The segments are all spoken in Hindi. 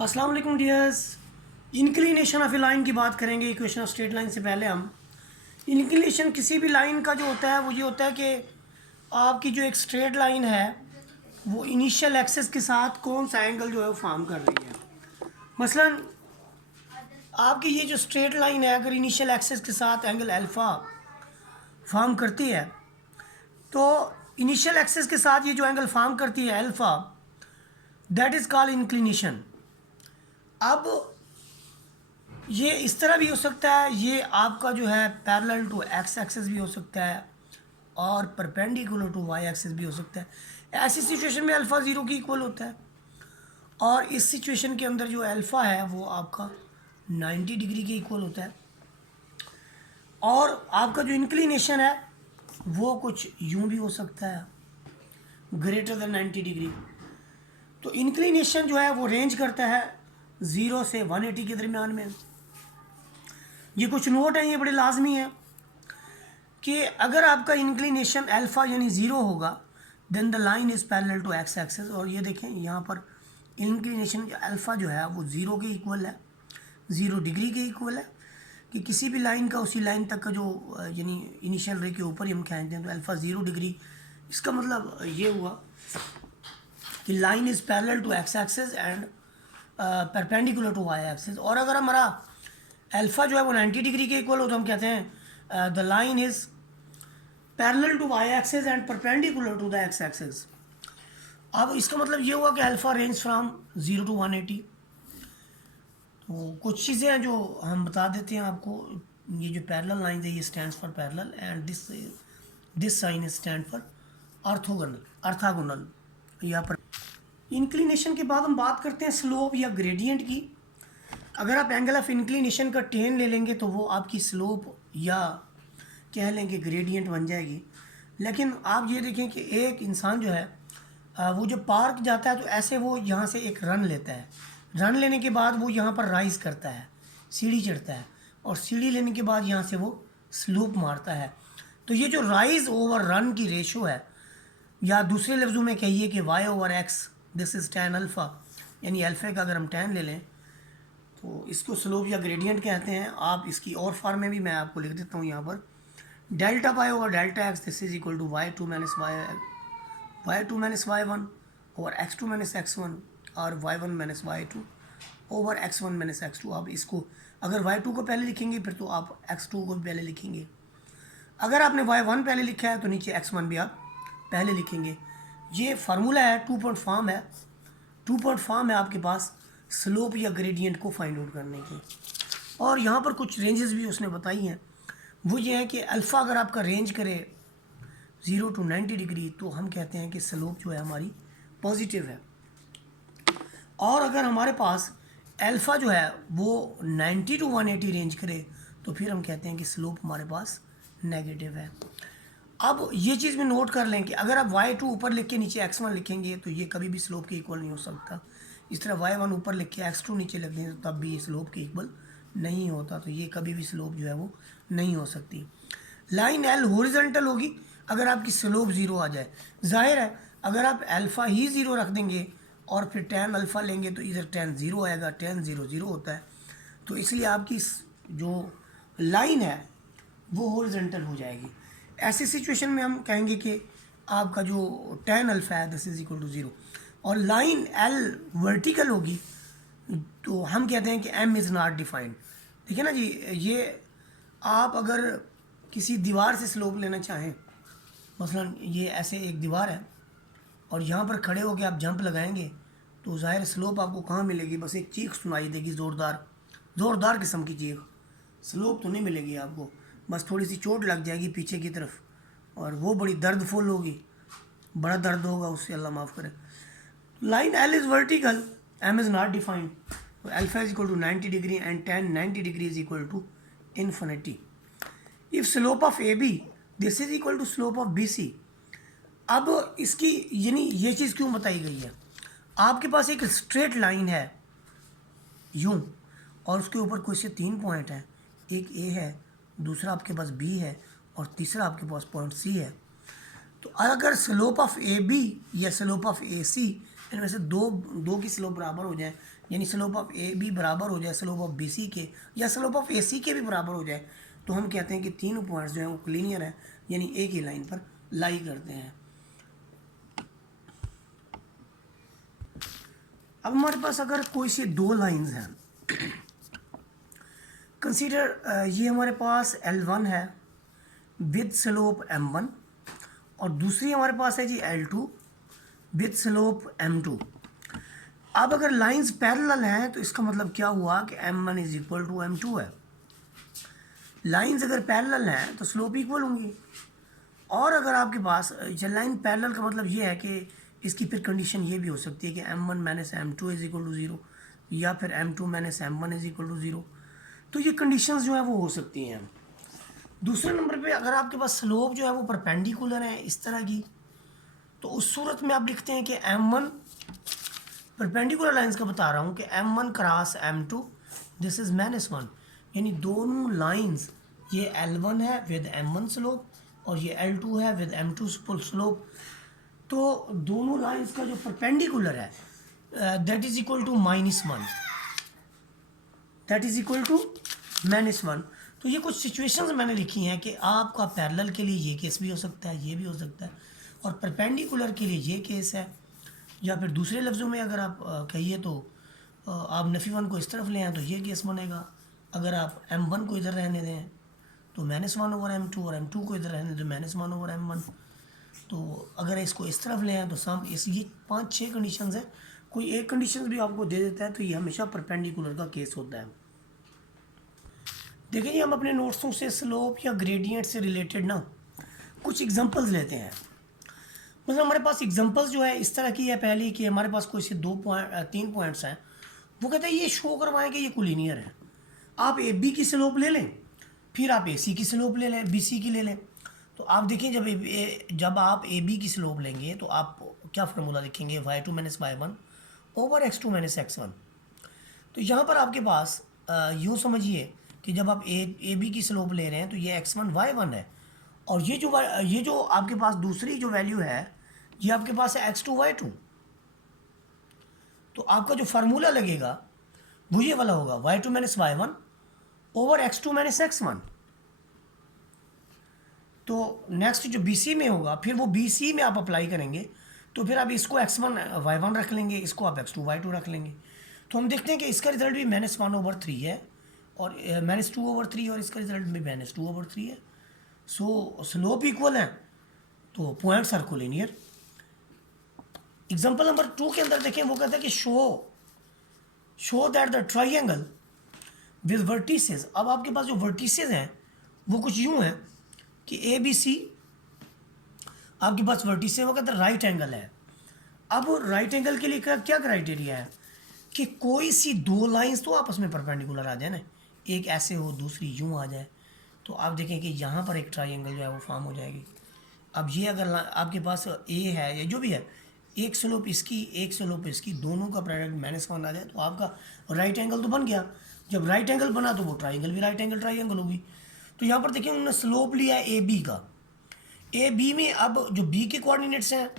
अस्सलाम वालेकुम dears. Inclination of A line की बात करेंगे इक्वेशन ऑफ स्ट्रेट लाइन से पहले हम इंक्लिनेशन किसी भी लाइन का जो होता है वो ये होता है कि आपकी जो एक स्ट्रेट लाइन है वो इनिशियल एक्सेस के साथ कौन सा एंगल जो है वो फॉर्म कर रही है। मसलन आपकी ये जो स्ट्रेट लाइन है अगर इनिशियल एक्सेस के साथ एंगल अल्फ़ा फॉर्म करती है तो इनिशियल एक्सेस के साथ ये जो एंगल फॉर्म करती है alpha, that is called inclination. अब ये इस तरह भी हो सकता है, ये आपका जो है पैरेलल टू एक्स एक्सेस भी हो सकता है और परपेंडिकुलर टू वाई एक्सेस भी हो सकता है। ऐसी सिचुएशन में अल्फ़ा ज़ीरो की इक्वल होता है और इस सिचुएशन के अंदर जो अल्फ़ा है वो आपका 90 डिग्री के इक्वल होता है और आपका जो इंक्लिनेशन है वो कुछ यूं भी हो सकता है, ग्रेटर देन 90 डिग्री। तो इंक्लिनेशन जो है वो रेंज करता है 0 से 180 के दरमियान में। ये कुछ नोट हैं, ये बड़े लाजमी हैं कि अगर आपका इंक्लिनेशन अल्फ़ा यानी ज़ीरो होगा then the line is parallel to X axis. और ये देखें यहाँ पर इंक्लिनेशन अल्फ़ा जो है वो ज़ीरो के इक्वल है, 0 डिग्री के इक्वल है कि किसी भी लाइन का उसी लाइन तक का जो यानी इनिशियल रे के ऊपर ही हम खींचते हैं तो अल्फ़ा 0 डिग्री। इसका मतलब ये हुआ कि line is parallel to X axis and perpendicular to Y axis. और अगर हमारा अल्फ़ा जो है वो 90 डिग्री के इक्वल हो तो हम कहते हैं the line is parallel to Y axis and perpendicular to the X axis. अब इसका मतलब ये हुआ कि अल्फ़ा रेंज फ्राम 0 टू 180। तो कुछ चीज़ें हैं जो हम बता देते हैं आपको। ये जो पैरेलल लाइन है ये stands for parallel and this sign is stand for orthogonal. यहाँ पर इंक्लिनेशन के बाद हम बात करते हैं स्लोप या ग्रेडियंट की। अगर आप एंगल ऑफ इंक्लिनेशन का टेन ले लेंगे तो वो आपकी स्लोप या कह लेंगे ग्रेडियंट बन जाएगी। लेकिन आप ये देखें कि एक इंसान जो है वो जब पार्क जाता है तो ऐसे वो यहाँ से एक रन लेता है, रन लेने के बाद वो यहाँ पर राइज़ करता है, सीढ़ी चढ़ता है और सीढ़ी लेने के बाद यहाँ से वो स्लोप मारता है। तो ये जो राइज़ ओवर रन की रेशो है, या दूसरे लफ्ज़ों में कहिए कि Y over X this is tan alpha, यानी अल्फ़ा का अगर हम टैन ले लें तो इसको स्लोप या ग्रेडियंट कहते हैं। आप इसकी और फॉर्म में भी मैं आपको लिख देता हूँ यहाँ पर, delta Y over delta X this is equal to y2 minus y1 over x2 minus x1 और y1 minus y2 over x1 minus x2। आप इसको अगर y2 को पहले लिखेंगे फिर तो आप x2 को भी पहले लिखेंगे। अगर आपने y1 पहले लिखा है तो नीचे x1 भी आप पहले लिखेंगे। ये फार्मूला है, 2 पॉइंट फॉर्म है, 2 पॉइंट फॉर्म है आपके पास स्लोप या ग्रेडियंट को फाइंड आउट करने की। और यहाँ पर कुछ रेंजेस भी उसने बताई हैं। वो ये है कि अल्फ़ा अगर आपका रेंज करे 0 टू 90 डिग्री तो हम कहते हैं कि स्लोप जो है हमारी पॉजिटिव है। और अगर हमारे पास अल्फ़ा जो है वो 90 टू 180 रेंज करे तो फिर हम कहते हैं कि स्लोप हमारे पास नेगेटिव है। अब ये चीज़ में नोट कर लें कि अगर आप y2 ऊपर लिख के नीचे x1 लिखेंगे तो ये कभी भी स्लोप के इक्वल नहीं हो सकता। इस तरह y1 ऊपर लिख के x2 नीचे लिख दें तो तब भी ये स्लोप के इक्वल नहीं होता। तो ये कभी भी स्लोप जो है वो नहीं हो सकती। लाइन L हॉरिजॉन्टल होगी अगर आपकी स्लोप 0 आ जाए। जाहिर है अगर आप अल्फ़ा ही 0 रख देंगे और फिर tan अल्फ़ा लेंगे तो इधर tan 0 आएगा, tan 0 0 होता है। तो इसलिए आपकी जो लाइन है वो हॉरिजॉन्टल हो जाएगी। ऐसी सिचुएशन में हम कहेंगे कि आपका जो tan अल्फ़ा है दिस इज इक्वल टू 0 और लाइन L वर्टिकल होगी तो हम कहते हैं कि M इज़ नॉट डिफाइंड। देखिए ना जी, ये आप अगर किसी दीवार से स्लोप लेना चाहें, मसलन ये ऐसे एक दीवार है और यहाँ पर खड़े होकर आप जंप लगाएंगे तो ज़ाहिर स्लोप आपको कहाँ मिलेगी, बस एक चीख सुनाई देगी, ज़ोरदार किस्म की चीख। स्लोप तो नहीं मिलेगी आपको, बस थोड़ी सी चोट लग जाएगी पीछे की तरफ और वो बड़ी दर्दफुल होगी, बड़ा दर्द होगा उससे, अल्लाह माफ़ करे। Line L is vertical, M is not defined. Alpha is equal to 90 degree and tan 90 degree is equal to infinity. If slope of AB this is equal to slope of BC। अब इसकी यानी ये चीज़ क्यों बताई गई है, आपके पास एक स्ट्रेट लाइन है यूं और उसके ऊपर कोई से 3 पॉइंट हैं, एक A है, दूसरा आपके पास B है और तीसरा आपके पास पॉइंट C है। तो अगर स्लोप ऑफ AB या स्लोप ऑफ AC इनमें से दो दो की स्लोप बराबर हो जाए, यानी स्लोप ऑफ ए बी बराबर हो जाए स्लोप ऑफ बी सी के, या स्लोप ऑफ ए सी के भी बराबर हो जाए, तो हम कहते हैं कि तीनों पॉइंट्स जो हैं वो लीनियर है, यानी एक ही लाइन पर लाई करते हैं। अब हमारे पास अगर कोई सी दो लाइंस हैं, कंसीडर ये हमारे पास L1 है विद स्लोप M1, और दूसरी हमारे पास है जी L2 विद स्लोप M2। अब अगर लाइंस पैरेलल हैं तो इसका मतलब क्या हुआ कि M1 is equal to M2 है। लाइंस अगर पैरेलल हैं तो स्लोप इक्वल होंगी। और अगर आपके पास लाइन पैरेलल का मतलब ये है कि इसकी फिर कंडीशन ये भी हो सकती है कि M1 minus M2 is equal to 0, या फिर M2 minus M1 is equal to 0। तो ये कंडीशंस जो है वो हो सकती हैं। दूसरे नंबर पे अगर आपके पास स्लोप जो है वो परपेंडिकुलर है इस तरह की, तो उस सूरत में आप लिखते हैं कि M1 परपेंडिकुलर लाइंस का बता रहा हूँ कि M1 cross M2 this is -1, यानी दोनों लाइंस ये L1 है विद M1 स्लोप और ये L2 है विद M2 स्लोप। तो दोनों लाइंस का जो परपेंडिकुलर है that is equal to -1, that is equal to -1। तो ये कुछ सिचुएशंस मैंने लिखी हैं कि आपका पैरेलल के लिए ये केस भी हो सकता है, ये भी हो सकता है, और परपेंडिकुलर के लिए ये केस है। या फिर दूसरे लफ्ज़ों में अगर आप कहिए तो आप नफ़ी वन को इस तरफ ले आएँ तो ये केस बनेगा। अगर आप M1 को इधर रहने दें तो -1 ओवर M2, और M2 को इधर रहने दें तो -1 ओवर M1। तो अगर इसको इस तरफ ले आएँ तो सम इस ये 5-6 कंडीशंस हैं। कोई एक कंडीशन भी आपको दे देता है तो ये हमेशा परपेंडिकुलर का केस होता है। देखिए जी, हम अपने नोट्सों से स्लोप या ग्रेडियंट से रिलेटेड ना कुछ एग्जांपल्स लेते हैं। मतलब हमारे पास एग्जांपल्स जो है इस तरह की है, पहली कि हमारे पास कोई से 3 पॉइंट्स हैं, वो कहते हैं ये शो करवाएं कि ये कोलिनियर है। आप ए बी की स्लोप ले लें, फिर आप ए सी की स्लोप ले लें, बी सी की ले लें। तो आप देखें जब आप ए बी की स्लोप लेंगे तो आप क्या फार्मूला लिखेंगे, y2 minus y1 over x2 minus x1। तो यहाँ पर आपके पास यूँ समझिए कि जब आप ए बी की स्लोप ले रहे हैं तो ये x1 y1 है, और ये जो आपके पास दूसरी जो वैल्यू है ये आपके पास है x2 y2। तो आपका जो फार्मूला लगेगा वो ये वाला होगा y2 minus y1 over x2 minus x1। तो नेक्स्ट जो BC में होगा फिर वो BC में आप अप्लाई करेंगे, तो फिर आप इसको x1 y1 रख लेंगे, इसको आप x2 y2 रख लेंगे। तो हम देखते हैं कि इसका रिजल्ट भी -1 ओवर 3 है और -2 ओवर 3, और इसका रिजल्ट भी -2 ओवर 3 है। सो स्लोप इक्वल है तो points are collinear. Example number 2 के अंदर देखें, वो कहता है कि show that the triangle with vertices. अब आपके पास जो वर्टिसेस हैं वो कुछ यूँ हैं कि ABC आपके पास वर्टिसेस, वो कहता है राइट एंगल है। अब राइट एंगल के लिए क्या क्राइटेरिया है कि कोई सी दो लाइंस तो आपस में परपेंडिकुलर आ जाए ना, एक ऐसे हो दूसरी यूँ आ जाए। तो आप देखें कि यहाँ पर एक ट्राइंगल जो है वो फॉर्म हो जाएगी। अब ये अगर आपके पास ए है या जो भी है, एक स्लोप इसकी एक स्लोप इसकी, दोनों का प्रोडक्ट -1 आ जाए तो आपका राइट एंगल तो बन गया। जब राइट एंगल बना तो वो ट्राइंगल भी राइट एंगल ट्राइंगल होगी। तो यहाँ पर देखिए उन्होंने स्लोप लिया है ए बी का। ए बी में अब जो बी के कोऑर्डिनेट्स हैं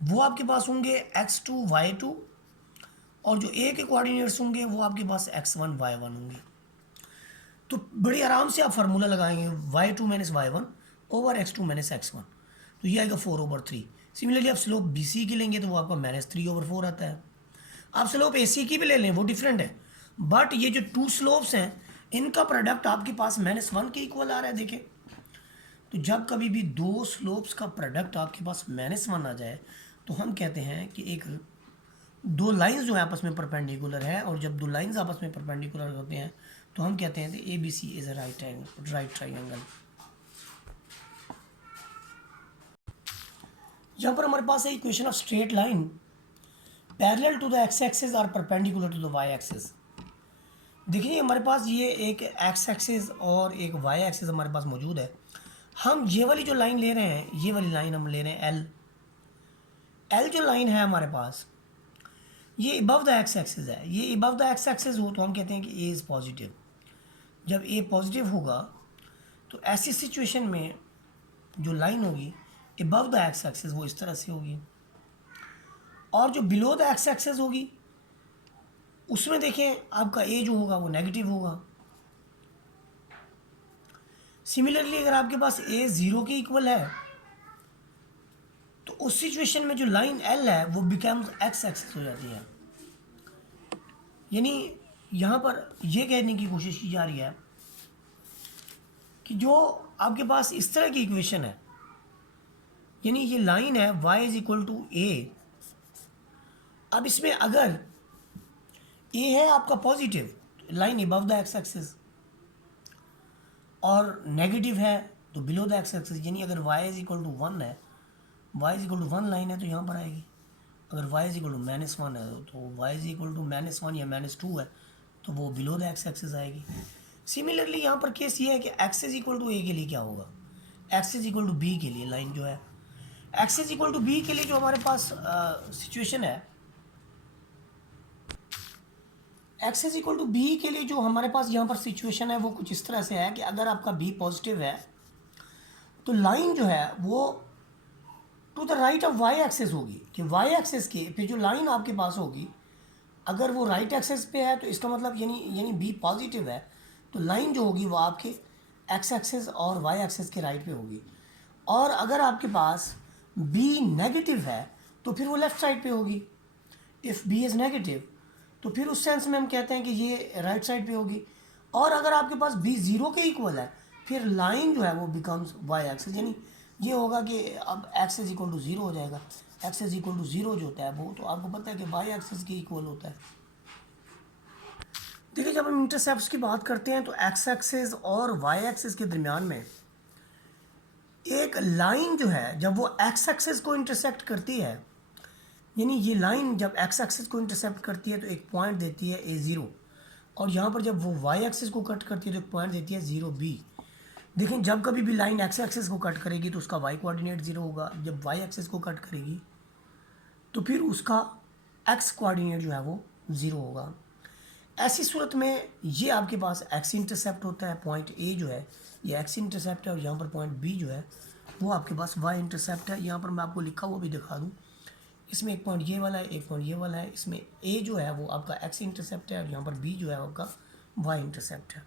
वो आपके पास होंगे x2 y2, और जो ए के कोऑर्डिनेट्स होंगे वो आपके पास x1 y1 होंगे। तो बड़े आराम से आप फार्मूला लगाएंगे y2 minus y1 over x2 minus x1, तो ये आएगा 4 ओवर 3। सिमिलरली आप स्लोप BC की लेंगे तो वो आपका -3 ओवर 4 आता है। आप स्लोप AC की भी ले लें, वो डिफरेंट है, बट ये जो 2 स्लोप्स हैं इनका प्रोडक्ट आपके पास -1 के इक्वल आ रहा है। देखें, तो जब कभी भी दो स्लोप्स का प्रोडक्ट आपके पास -1 आ जाए तो हम कहते हैं कि एक दो लाइंस जो है आपस में परपेंडिकुलर है, और जब दो लाइंस आपस में परपेंडिकुलर होते हैं तो हम कहते हैं कि ABC is a right triangle. यहाँ पर हमारे पास है equation of straight line parallel to the x axis और perpendicular to the y axis. देखिए हमारे पास ये एक x एक्सिस और एक y एक्सिस हमारे पास मौजूद है। हम ये वाली जो लाइन ले रहे हैं, ये वाली लाइन हम ले रहे हैं L जो लाइन है हमारे पास ये अबव द x एक्सिस है। ये अबव द x एक्सिस हो तो हम कहते हैं कि A इज़ पॉजिटिव। जब A पॉजिटिव होगा तो ऐसी सिचुएशन में जो लाइन होगी अबव द x एक्सिस वो इस तरह से होगी। और जो बिलो द एक्स एक्सेस होगी उसमें देखें आपका ए जो होगा वो नेगेटिव होगा। सिमिलरली अगर आपके पास ए 0 के इक्वल है तो उस सिचुएशन में जो लाइन एल है वो बिकम्स एक्स एक्सेस हो जाती है। यानी यहाँ पर यह कहने की कोशिश की जा रही है कि जो आपके पास इस तरह की इक्वेशन है, यानी ये लाइन है y इज इक्वल टू ए। अब इसमें अगर ए है आपका positive, line above the X axis, और नेगेटिव है तो बिलो द एक्स एक्सिस, यानी अगर y इज इक्वल टू 1 है, y is equal to 1 line है तो यहाँ पर आएगी। अगर y इज इक्वल टू -1 है तो y इज इक्वल टू -1 या -2 है तो वो बिलो द एक्स एक्सिस आएगी। सिमिलरली यहाँ पर केस ये है कि x is equal to A के लिए क्या होगा, x is equal to B के लिए लाइन जो है, x is equal to B के लिए जो हमारे पास सिचुएशन है, x is equal to B के लिए जो हमारे पास यहाँ पर सिचुएशन है वो कुछ इस तरह से है कि अगर आपका b पॉजिटिव है तो लाइन जो है वो to the right of y axis होगी, कि y एक्सेस के पे जो लाइन आपके पास होगी अगर वो राइट एक्सेस पे है तो इसका मतलब यानी b पॉजिटिव है तो लाइन जो होगी वो आपके x एक्सेस और y एक्सेस के राइट पे होगी। और अगर आपके पास b नेगेटिव है तो फिर वो लेफ़्ट साइड पे होगी। इफ़ b इज़ नेगेटिव तो फिर उस सेंस में हम कहते हैं कि ये राइट साइड पे होगी। और अगर आपके पास b 0 के इक्वल है फिर लाइन जो है वो बिकम्स y एक्सेस, यानी ये होगा कि अब x इज इक्वल टू 0 हो जाएगा। x इज इक्वल टू 0 जो होता है वो तो आपको पता है कि y एक्सेस के इक्वल होता है। देखिए जब हम इंटरसेप्ट्स की बात करते हैं तो x एक्सेस और y एक्सेस के दरमियान में एक लाइन जो है जब वो x एक्सेस को इंटरसेक्ट करती है, यानी ये लाइन जब x एक्सेस को इंटरसेप्ट करती है तो एक पॉइंट देती है a0, और यहाँ पर जब वो y एक्सेस को कट करती है तो एक पॉइंट देती है 0b। देखें जब कभी भी लाइन x एक्सेस को कट करेगी तो उसका y कोऑर्डिनेट 0 होगा, जब y एक्सेस को कट करेगी तो फिर उसका x कोऑर्डिनेट जो है वो 0 होगा। ऐसी सूरत में ये आपके पास x इंटरसेप्ट होता है, पॉइंट a जो है ये x इंटरसेप्ट है, और यहाँ पर पॉइंट b जो है वो आपके पास y इंटरसेप्ट है। यहाँ पर मैं आपको लिखा हुआ भी दिखा दूँ, इसमें एक पॉइंट ये वाला है, एक पॉइंट ये वाला है। इसमें a जो है वो आपका x इंटरसेप्ट है और यहाँ पर b जो है आपका y इंटरसेप्ट है।